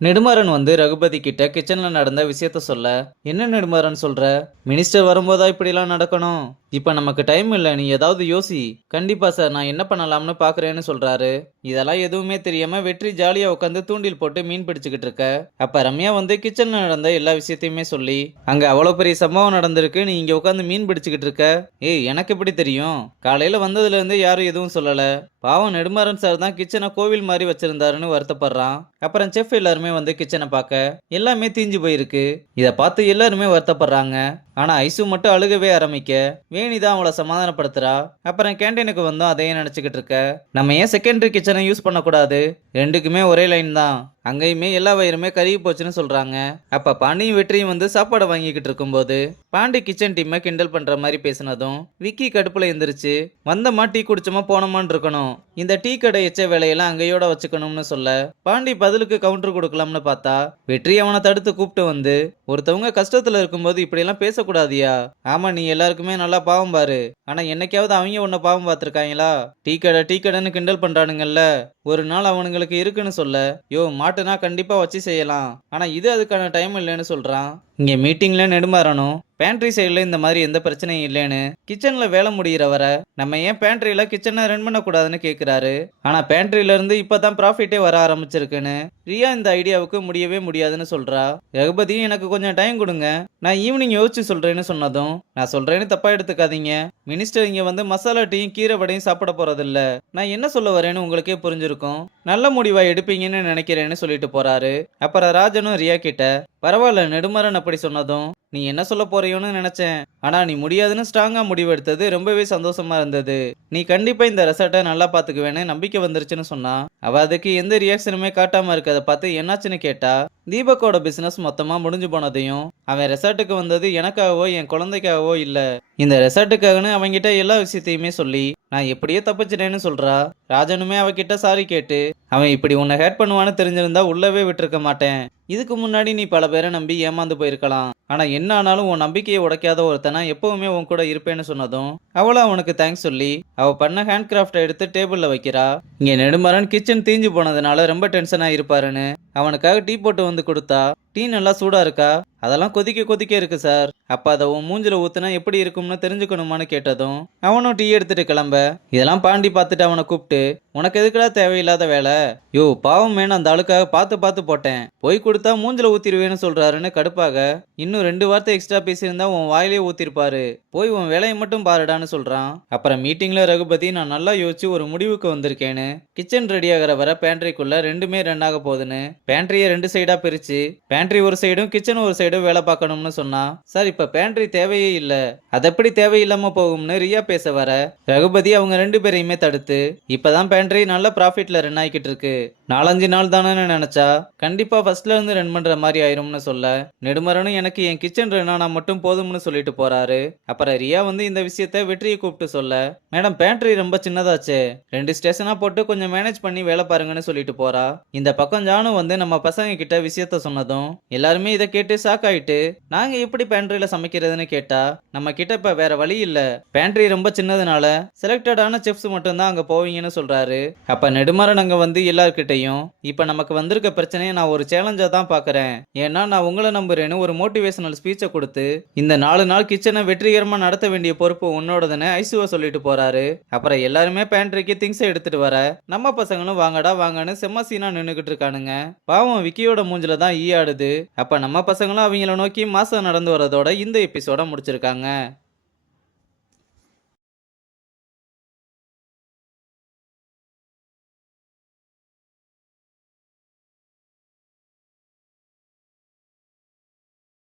நெடுமாறன் வந்து ரகுபதி கிட்ட கிச்சன்ல நடந்த விஷயத்த சொல்ல, என்ன நெடுமாறன் சொல்ற? மினிஸ்டர் வரும்போதா இப்படிலாம் நடக்கணும்? இப்ப நமக்கு டைம் இல்ல, நீ ஏதாவது யோசி. கண்டிப்பா சார், நான் என்ன பண்ணலாம்னு பாக்குறேன்னு சொல்றாரு. இதெல்லாம் எதுவுமே தெரியாம வெற்றி ஜாலியா உட்காந்து தூண்டில் போட்டு மீன் பிடிச்சுக்கிட்டு இருக்க. அப்ப ரம்யா வந்து கிச்சன்ல நடந்த எல்லா விஷயத்தையுமே சொல்லி, அங்க அவ்வளவு பெரிய சம்பவம் நடந்திருக்கு, நீ இங்க உட்காந்து மீன் பிடிச்சுக்கிட்டு இருக்க. ஏய், எனக்கு எப்படி தெரியும்? காலையில வந்ததுல இருந்து யாரும் எதுவும் சொல்லல. பாவம் நெடுமாறன் சார் தான் கிச்சனை கோவில் மாதிரி வச்சிருந்தாருன்னு வருத்தப்படுறான். அப்புறம் செஃப் எல்லாருமே வந்து கிச்சனை பார்க்க எல்லாமே தீஞ்சு போயிருக்கு. இத பார்த்து எல்லாருமே வருத்தப்படுறாங்க. ஆனா ஐசு மட்டும் அழுகவே ஆரம்பிக்க வேணி தான் அவளை சமாதானப்படுத்துறா. அப்புறம் கேண்டீனுக்கு வந்தோம் அதையே நினைச்சுக்கிட்டு இருக்க. நம்ம ஏன் செகண்டரி கிச்சனை யூஸ் பண்ணக்கூடாது? ரெண்டுக்குமே ஒரே லைன் தான். அங்கேயுமே எல்லா வயிறுமே கருகி போச்சுன்னு சொல்றாங்க. அப்ப பாண்டியும் வெற்றியும் வந்து சாப்பாடு வாங்கிக்கிட்டு இருக்கும்போது பாண்டி கிச்சன் டீமை கிண்டல் பண்ற மாதிரி பேசினதும் விக்கி கடுப்புல எந்திரிச்சு, வந்தமா டீ குடிச்சோமா போனோமான்னு இருக்கணும், இந்த டீ கடை எச்ச வேலையெல்லாம் அங்கேயோட வச்சுக்கணும்னு சொல்ல பாண்டி பதிலுக்கு கவுண்டர் கொடுக்கலாம்னு பார்த்தா வெற்றி அவனை தடுத்து கூப்பிட்டு வந்து, ஒருத்தவங்க கஷ்டத்துல இருக்கும்போது இப்படி எல்லாம் பேசக்கூடாதியா? ஆமா, நீ எல்லாருக்குமே நல்லா பாவம் பாரு. ஆனா என்னைக்காவது அவங்க உன்னை பாவம் பார்த்திருக்காங்களா? டீ கடைன்னு கிண்டல் பண்றானுங்கல்ல, ஒரு நாள் அவனுங்களுக்கு இருக்குன்னு சொல்ல, யோ மாட்டுனா கண்டிப்பா வச்சு செய்யலாம், ஆனா இது அதுக்கான டைம் இல்லைன்னு சொல்றான். இங்க மீட்டிங்ல நெடுமாறணும் பேண்ட்ரி சைடுல இந்த மாதிரி எந்த பிரச்சனையும் இல்லைன்னு, கிச்சன்ல வேலை முடிகிற வர நம்ம ஏன் பேண்ட்ரியில கிச்சனை ரன் பண்ணக்கூடாதுன்னு கேட்கிறாரு. ஆனா பேண்ட்ரியில இருந்து இப்பதான் ப்ராஃபிட்டே வர ஆரம்பிச்சிருக்குன்னு ரியா இந்த ஐடியாவுக்கு முடியவே முடியாதுன்னு சொல்றா. ரகுபதி, எனக்கு கொஞ்சம் டைம் கொடுங்க, நான் ஈவினிங் யோசிச்சு சொல்றேன்னு சொன்னதும், நான் சொல்றேன்னு தப்பா எடுத்துக்காதீங்க, மினிஸ்டர் இங்க வந்து மசாலா டீயும் கீரை வடையும் சாப்பிட போறதில்ல, நான் என்ன சொல்ல வரேன்னு உங்களுக்கே புரிஞ்சிருக்கும், நல்ல முடிவா எடுப்பீங்கன்னு நினைக்கிறேன்னு சொல்லிட்டு போறாரு. அப்புறம் ராஜனும் ரியா கிட்ட, பரவாயில்ல நெடுமாறன் அப்படி சொன்னதும் நீ என்ன சொல்ல போறியோன்னு நினைச்சேன், ஆனா நீ முடியாதுன்னு ஸ்ட்ராங்கா முடிவெடுத்தது ரொம்பவே சந்தோஷமா இருந்தது, நீ கண்டிப்பா இந்த ரெசார்ட்டை நல்லா பாத்துக்குவேன்னு நம்பிக்கை வந்துருச்சுன்னு சொன்னா. அவ அதுக்கு எந்த ரியாக்ஷனுமே காட்டாம இருக்கதை பார்த்து என்னாச்சுன்னு கேட்டா, தீபக்கோட பிசினஸ் மொத்தமா முடிஞ்சு போனதையும், அவன் ரெசார்ட்டுக்கு வந்தது எனக்காகவோ என் குழந்தைக்காகவோ இல்ல, இந்த ரெசார்ட்டுக்காகன்னு அவங்கிட்ட எல்லா விஷயத்தையுமே சொல்லி நான் எப்படியோ தப்பிச்சிட்டேன்னு சொல்றா. ராஜனுமே அவகிட்ட சாரி கேட்டு, அவன் இப்படி உன்னை ஹேட் பண்ணுவான்னு தெரிஞ்சிருந்தா உள்ளவே விட்டுருக்க மாட்டேன், இதுக்கு முன்னாடி நீ பல பேரை நம்பி ஏமாந்து போயிருக்கலாம், ஆனா என்ன ஆனாலும் உன் நம்பிக்கையை உடைக்காத ஒருத்தனா எப்பவுமே உன் கூட இருப்பேன்னு சொன்னதும் அவளும் அவனுக்கு தேங்க்ஸ் சொல்லி அவ பண்ண ஹேண்ட் கிராஃப்டை எடுத்து டேபிள்ல வைக்கிறா. இங்க நெடுமாறன் கிச்சன் தீஞ்சு போனதுனால ரொம்ப டென்ஷனா இருப்பாருன்னு அவனுக்காக டீ போட்டு வந்து கொடுத்தா, டீ நல்லா சூடா இருக்கா? அதெல்லாம் கொதிக்க கொதிக்க இருக்கு சார், அப்ப அதை உன் மூஞ்சில ஊத்துனா எப்படி இருக்கும்னு தெரிஞ்சுக்கணுமான்னு கேட்டதும் அவனும் டீ எடுத்துட்டு கிளம்ப, இதெல்லாம் பாண்டி பார்த்துட்டு அவனை கூப்பிட்டு, உனக்கு எதுக்குடா தேவையில்லாத வேலை? யோ பாவம், மேன் அந்த ஆளுக்காக பார்த்து பார்த்து போட்டேன், போய் கொடுத்தா மூஞ்சில ஊத்திடுவேன்னு சொல்றாருன்னு கடுப்பாக, இன்னும் 2 வார்த்தை எக்ஸ்ட்ரா பேசியிருந்தா உன் வாயிலே ஊத்திருப்பாரு, போய் உன் வேலையை மட்டும் பாருடான்னு சொல்றான். அப்புறம் மீட்டிங்ல ரகுபதி, நான் நல்லா யோசிச்சு ஒரு முடிவுக்கு வந்திருக்கேன்னு, கிச்சன் ரெடி ஆகிற வர பேண்ட்ரிக்குள்ள ரெண்டுமே ரன் ஆக போகுதுன்னு பேண்ட்ரியை 2 சைடா பிரிச்சு பேண்ட்ரி ஒரு சைடும் கிச்சன் ஒரு சைடும் வேலை பார்க்கணும்னு சொன்னா. சார், இப்ப பேண்ட்ரி தேவையே இல்ல, அது எப்படி தேவையில்லாம போகும்னு ரியா பேச வர ரகுபதி அவங்க 2 பேரையுமே தடுத்து, இப்பதான் பேண்ட்ரி நல்ல ப்ராஃபிட்ல ரன் ஆகிக்கிட்டு இருக்கு, 4-5 நாள் தானே நினைச்சா கண்டிப்பா ஃபர்ஸ்ட்ல இருந்து ரன் பண்ற மாதிரி ஆயிரும்னு சொல்ல, நெடுமரனும் எனக்கு என் கிச்சன் ரன் ஆனா மட்டும் போதும்னு சொல்லிட்டு போறாரு. அப்புறம் ரியா வந்து இந்த விஷயத்த வெற்றியை கூப்பிட்டு சொல்ல, மேடம் பேண்ட்ரி ரொம்ப சின்னதாச்சே, 2 ஸ்டேஷனா போட்டு கொஞ்சம் மேனேஜ் பண்ணி வேலை பாருங்கன்னு சொல்லிட்டு போறா. இந்த பக்கம் ஜானு வந்து நம்ம பசங்க கிட்ட விஷயத்த சொன்னதும் எல்லாருமே இதை கேட்டு ஷாக் ஆயிட்டு, நாங்க எப்படி பேண்ட்ரியில சமைக்கிறதுன்னு கேட்டா, நம்ம கிட்ட இப்ப வேற வழி இல்ல, பேண்ட்ரி ரொம்ப சின்னதுனால செலக்டடான செஃப்ஸ் மட்டும் தான் அங்க போவீங்கன்னு சொல்றாரு. அப்ப நெடுமாறன் அங்க வந்து எல்லார்கிட்டையும், இப்ப நமக்கு வந்திருக்க பிரச்சனையை நான் ஒரு சேலஞ்சா தான் பாக்குறேன், ஏன்னா நான் உங்களை நம்புறேன்னு ஒரு மோட்டிவேஷனல் ஸ்பீச்சை கொடுத்து, இந்த 4 நாள் கிச்சனை வெற்றிகரமா நடத்த வேண்டிய பொறுப்பு உன்னோடதுன்னு ஐசுவ சொல்லிட்டு போறாரு. அப்புறம் எல்லாருமே பேண்ட்ரிக்கு திங்ஸ் எடுத்துட்டு வர நம்ம பசங்களும் வாங்கடா வாங்கன்னு செம்ம சீனா நின்னுகிட்டு இருக்கானுங்க. பாவம் விக்கியோட மூஞ்சில தான் ஈ ஆடுது. அப்ப நம்ம பசங்களும் அவங்கள நோக்கி மாசம் நடந்து வரதோட இந்த எபிசோட முடிச்சிருக்காங்க.